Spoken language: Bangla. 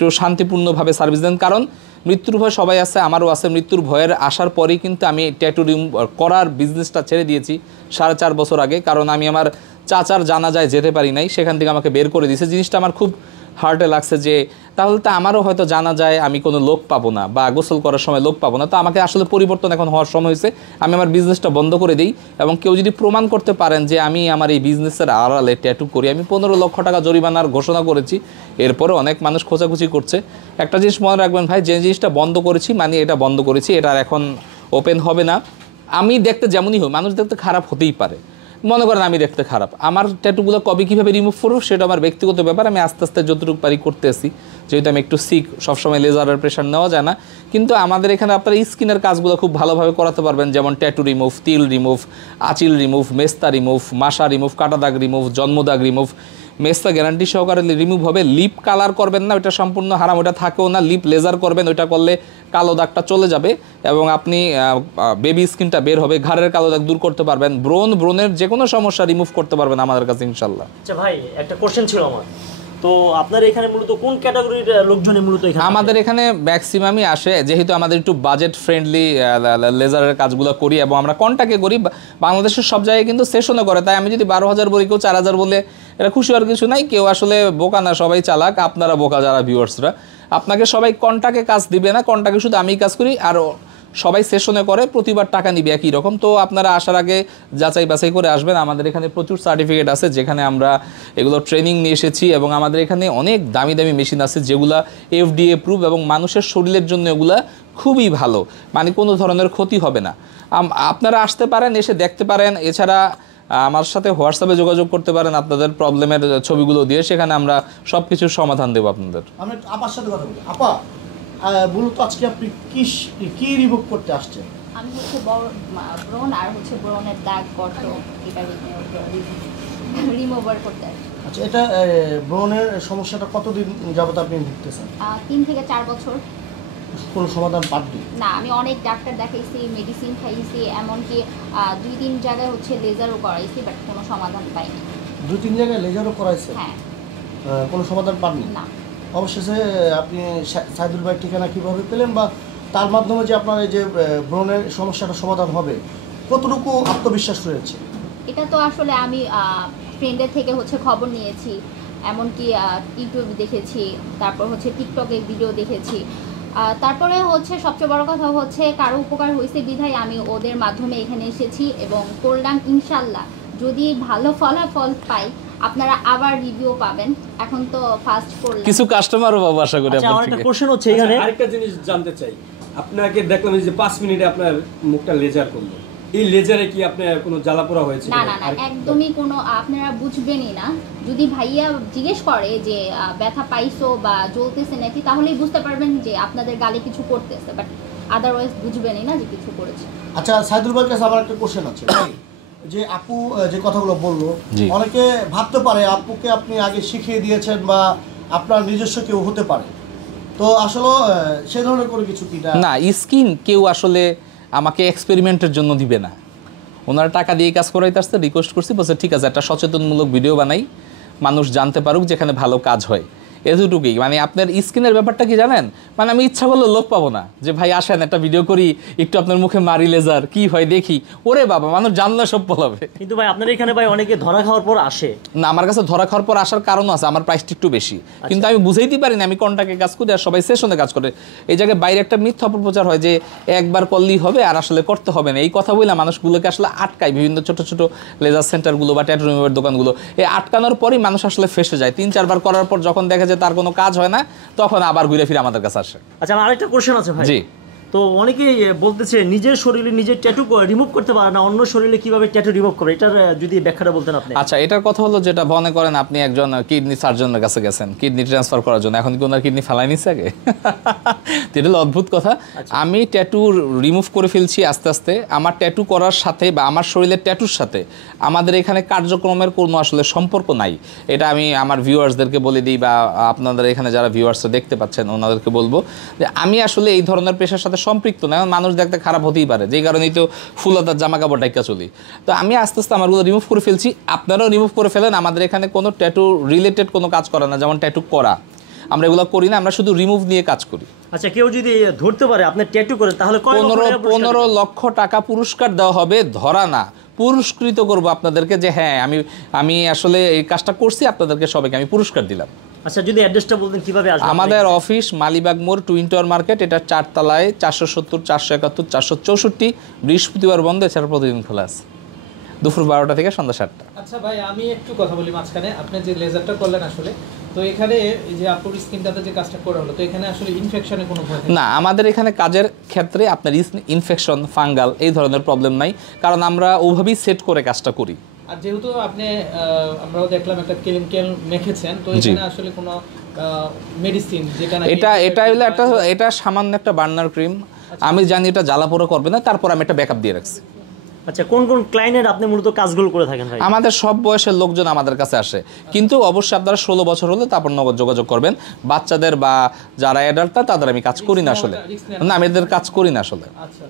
একটু শান্তিপূর্ণভাবে সার্ভিস দেন। কারণ মৃত্যুর ভয় সবাই আছে, আমারও আছে। মৃত্যুর ভয়ের আসার পরেই কিন্তু আমি ট্যাটু করার বিজনেসটা ছেড়ে দিয়েছি 4.5 বছর আগে। কারণ আমি আমার চাচার জানাজায় যেতে পারি নাই, সেখান থেকে আমাকে বের করে দিয়েছে। জিনিসটা আমার খুব হার্টে লাগছে যে তাহলে তো আমারও হয়তো জানা যায় আমি কোনো লোক পাবো না বা গোসল করার সময় লোক পাবো না। তো আমাকে আসলে পরিবর্তন এখন হওয়ার সময় হয়েছে। আমি আমার বিজনেসটা বন্ধ করে দিই, এবং কেউ যদি প্রমাণ করতে পারেন যে আমি আমার এই বিজনেসের আড়ালে ট্যাটু করি, আমি 15 লক্ষ টাকা জরিমানার ঘোষণা করেছি। এরপরে অনেক মানুষ খোঁজাখুঁজি করছে। একটা জিনিস মনে রাখবেন ভাই, যে জিনিসটা বন্ধ করেছি মানে এটা বন্ধ করেছি, এটা আর এখন ওপেন হবে না। আমি দেখতে যেমনই হই, মানুষ দেখতে খারাপ হতেই পারে। মনে করেন আমি দেখতে খারাপ, আমার ট্যাটুগুলো কবে কীভাবে রিমুভ করবো সেটা আমার ব্যক্তিগত ব্যাপার। আমি আস্তে আস্তে যতটুকু পারি করতে আসি, যেহেতু আমি একটু সিক, সবসময় লেজারের প্রেশার নেওয়া যায় না। কিন্তু আমাদের এখানে আপনারা স্কিনের কাজগুলো খুব ভালোভাবে করাতে পারবেন, যেমন ট্যাটু রিমুভ, তিল রিমুভ, আঁচিল রিমুভ, মেস্তা রিমুভ, মাসা রিমুভ, কাটা দাগ রিমুভ, জন্মদাগ রিমুভ। মেস্তা গ্যারান্টি সহকারে রিমুভ হবে। লিপ কালার করবেন না, ওইটা সম্পূর্ণ হারাম, ওটা থাকেও না। লিপ লেজার করবেন, ওইটা করলে কালো দাগটা চলে যাবে এবং আপনি বেবি স্কিনটা বের হবে। ঘাড়ের কালো দাগ দূর করতে পারবেন। ব্রণের যে কোনো সমস্যা রিমুভ করতে পারবেন আমাদের কাছে ইনশাল্লাহ। আচ্ছা ভাই, একটা কোশ্চেন ছিল আমার, তো আপনার এখানে মূলত কোন ক্যাটাগরির লোকজনের মূলত এখানে? আমাদের এখানে ম্যাক্সিমামই আসে, যেহেতু আমাদের একটু বাজেট ফ্রেন্ডলি লেজারের কাজগুলো করি এবং আমরা কন্টাক্টে করি। বাংলাদেশের সব জায়গায় কিন্তু সেশনও করে, তাই আমি যদি 12,000 বলি, কেউ 4,000 বলে এটা খুশি হওয়ার কিছু নাই। কেউ আসলে বোকা না, সবাই চালাক। আপনারা বোকা যারা ভিউয়ার্সরা, আপনাকে সবাই কন্টাক্টে কাজ দিবে না, কন্টাক্টে শুধু আমিই কাজ করি, আর সবাই সেশনে করে, প্রতিবার টাকা নিবে একই রকম। তো আপনারা আসার আগে যাচাই বাছাই করে আসবেন। আমাদের এখানে প্রচুর সার্টিফিকেট আছে, যেখানে আমরা এগুলো ট্রেনিং নিয়ে এসেছি, এবং আমাদের এখানে অনেক দামি দামি মেশিন আছে যেগুলা FDA প্রুফ, এবং মানুষের শরীরের জন্য এগুলা খুবই ভালো, মানে কোনো ধরনের ক্ষতি হবে না। আপনারা আসতে পারেন, এসে দেখতে পারেন। এছাড়া আমার সাথে হোয়াটসঅ্যাপে যোগাযোগ করতে পারেন আপনাদের প্রবলেমের ছবিগুলো দিয়ে, সেখানে আমরা সব কিছুর সমাধান দেবো আপনাদের। আমি আপার সাথে কথা বলি। আপা, মূলত আজকে আপনি কি রিমুভ করতে আসছেন? আমি হচ্ছে ব্রণ আর হচ্ছে ব্রণের দাগ গর্ত এটা রিমুভার করতে আসছি। আচ্ছা, এটা ব্রণের সমস্যাটা কতদিন যাবত আপনি ভুগতেছেন? 3 থেকে 4 বছর। কোনো সমাধান পাননি? না, আমি অনেক ডাক্তার দেখাইছি, মেডিসিন খাইছি, এমনকি 2-3 জায়গায় হচ্ছে লেজারও করাইছি, বাট কোনো সমাধান পাইনি। 2-3 জায়গায় লেজারও করাইছে? হ্যাঁ। কোনো সমাধান পাননি? না। অবশেষে আপনি সাইদুল ভাইয়ের ঠিকানা কীভাবে পেলেন, বা তার মাধ্যমে যে আপনার এই যে ব্রণের সমস্যাটা সমাধান হবে, কতটুকু আত্মবিশ্বাস রয়েছে? এটা তো আসলে আমি ফ্রেন্ডের থেকে হচ্ছে খবর নিয়েছি, এমনকি ইউটিউব দেখেছি, তারপর হচ্ছে টিকটকে ভিডিও দেখেছি। তারপরে হচ্ছে সবচেয়ে বড় কথা হচ্ছে কারো উপকার হয়েছে বিধায় আমি ওদের মাধ্যমে এখানে এসেছি এবং করলাম। ইনশাল্লাহ যদি ভালো ফলাফল পাই, আপনারা আবার রিভিউ পাবেন। এখন তো ফার্স্ট করলাম, কিছু কাস্টমারও পাবো আশা করি। আচ্ছা, আমার একটা কোশ্চেন হচ্ছে এখানে, আরেকটা জিনিস জানতে চাই। আপনাকে দেখলাম যে 5 মিনিটে আপনার মুখটা লেজার করলো, এই লেজারে কি আপনার কোনো জ্বালাপোড়া হয়েছে? না না না, একদমই কোনো, আপনারা বুঝবেনই না। যদি ভাইয়া জিজ্ঞেস করে যে ব্যথা পাইছো বা জ্বলতেছে নাকি, তাহলেই বুঝতে পারবেন যে আপনাদের গালে কিছু করতেছে, বাট আদারওয়াইজ বুঝবেনই না যে কিছু করেছে। আচ্ছা, সাইদুল ভাইয়ের কাছে আমার একটা কোশ্চেন আছে। যে আপু যে কথাগুলো বললো, অনেকে ভাবতে পারে আপুকে আপনি আগে শিখিয়ে দিয়েছেন বা আপনার নিজস্ব কেউ হতে পারে, তো আসলে সে ধরনের কোনো কিছু কি না? স্কিন কেউ আসলে আমাকে এক্সপেরিমেন্টের জন্য দিবে না। ওনারা টাকা দিয়ে কাজ করাইতে আসতে রিকোয়েস্ট করছি, বলছে ঠিক আছে একটা সচেতনমূলক ভিডিও বানাই, মানুষ জানতে পারুক যেখানে ভালো কাজ হয়, এতটুকুই। মানে আপনার স্কিনের ব্যাপারটা কি জানেন, মানে আমি ইচ্ছা করলে লোক পাবো না যে ভাই আসেন একটা ভিডিও করি, একটু আপনার মুখে মারি লেজার, কি হয় দেখি। ওরে বাবা, মানুষ জানলে সব বলাবে। কিন্তু ভাই আপনার এখানে ভাই অনেকে ধরা খাওয়ার পর আসে না, আমার কাছে ধরা খাওয়ার পর আসার কারণও আছে, আমার প্রাইসটা একটু বেশি। কিন্তু আমি বুঝাইতে পারি না আমি কন্টাক্টে কাজ করি আর সবাই সেশনে কাজ করে। এই জায়গায় বাইরে একটা মিথ্যা অপপ্রচার হয় যে একবার করলেই হবে আর আসলে করতে হবে না। এই কথা বলে মানুষগুলোকে আসলে আটকায় বিভিন্ন ছোট ছোট লেজার সেন্টারগুলো বা ট্যাটু রিমুভার দোকানগুলো। এই আটকানোর পরই মানুষ আসলে ফেসে যায়। 3-4 বার করার পর যখন দেখে যে তার কোনো কাজ হয় না, তখন আবার ঘুরে ফিরে আমাদের কাছে আসে। আচ্ছা, আমার আরেকটা কোশ্চেন আছে ভাই। জি। তো অনেকেই বলতেছে নিজের শরীরে নিজের ট্যাটু রিমুভ করতে পারে না, অন্য শরীরে কিভাবে ট্যাটু রিমুভ করে, এটার যদি ব্যাখ্যাটা বলতেন আপনি। আচ্ছা, এটার কথা হলো যেটা মনে করেন আপনি একজন কিডনি সার্জনের কাছে গেছেন কিডনি ট্রান্সফার করার জন্য, এখন কি ওনার কিডনি ফেলাই নিচ্ছে আগে? এটা হলো অদ্ভুত কথা। আমি ট্যাটু রিমুভ করে ফেলছি আস্তে আস্তে। আমার ট্যাটু করার সাথে বা আমার শরীরের ট্যাটুর সাথে আমাদের এখানে কার্যক্রমের কোনো আসলে সম্পর্ক নাই। এটা আমি আমার ভিউয়ার্সদেরকে বলে দিই, বা আপনাদের এখানে যারা ভিউয়ার্সরা দেখতে পাচ্ছেন ওনাদেরকে বলবো যে আমি আসলে এই ধরনের পেশার সাথে সম্পৃক্ত না। মানুষ দেখতে খারাপ হতেই পারে, যেই কারণেই তো ফুলাদার জামা কাপড় ডাইকা চলি। তো আমি আস্তে আস্তে আমারগুলো রিমুভ করে ফেলছি, আপনারাও রিমুভ করে ফেলেন। আমাদের এখানে কোনো ট্যাটু রিলেটেড কোনো কাজ করে না, যেমন ট্যাটু করা। আমরা এগুলো করি না, আমরা শুধু রিমুভ নিয়ে কাজ করি। আচ্ছা, কেউ যদি ধরতে পারে আপনি ট্যাটু করে, তাহলে 15 লক্ষ টাকা পুরস্কার দেওয়া হবে, ধরা না, পুরস্কৃত করব আপনাদেরকে, যে হ্যাঁ আমি আসলে এই কাজটা করছি, আপনাদেরকে সবাইকে আমি পুরস্কার দিলাম। আচ্ছা, যদি অ্যাড্রেসটা বলতেন কিভাবে আসবে? আমাদের অফিস মালিবাগ মোড় টুইন টাওয়ার মার্কেট, এটা 4 তলায়, 470 471 464, বৃহস্পতিবার বন্ধ, এছাড়া প্রতিদিন খোলা আছে দুপুর 12টা থেকে সন্ধ্যা 7টা। আচ্ছা ভাই, আমি একটু কথা বলি মাঝখানে। আপনি যে লেজারটা করলেন আসলে, তো এখানে এই যে আপুর স্কিনটাতে যে কাজটা করা হলো, তো এখানে আসলে ইনফেকশনের কোনো ভয় না, আমাদের এখানে কাজের ক্ষেত্রে আপনার ইনফেকশন, ফাঙ্গাল এই ধরনের প্রবলেম নাই, কারণ আমরা ওভাবেই সেট করে কাজটা করি। আর যেহেতু আপনি আমরাও দেখলাম একটা কেমিক্যাল মেখেছেন, তো এখানে আসলে কোনো মেডিসিন যেটা না, এটা হলো এটা সামান্য একটা বার্নার ক্রিম। আমি জানি এটা জ্বালাপোড়া করবে না, তারপর আমি একটা ব্যাকআপ দিয়ে রাখছি। আচ্ছা, কোন কোন ক্লায়েন্টের আপনি মূলত কাজগুলো করে থাকেন ভাই? আমাদের সব বয়সের লোকজন আমাদের কাছে আসে, কিন্তু অবশ্যই আপনারা 16 বছর হলে তারপর নগদ যোগাযোগ করবেন। বাচ্চাদের বা যারা অ্যাডাল্ট তাদের আমি কাজ করি না আসলে, না আমি এদের কাজ করি না আসলে। আচ্ছা।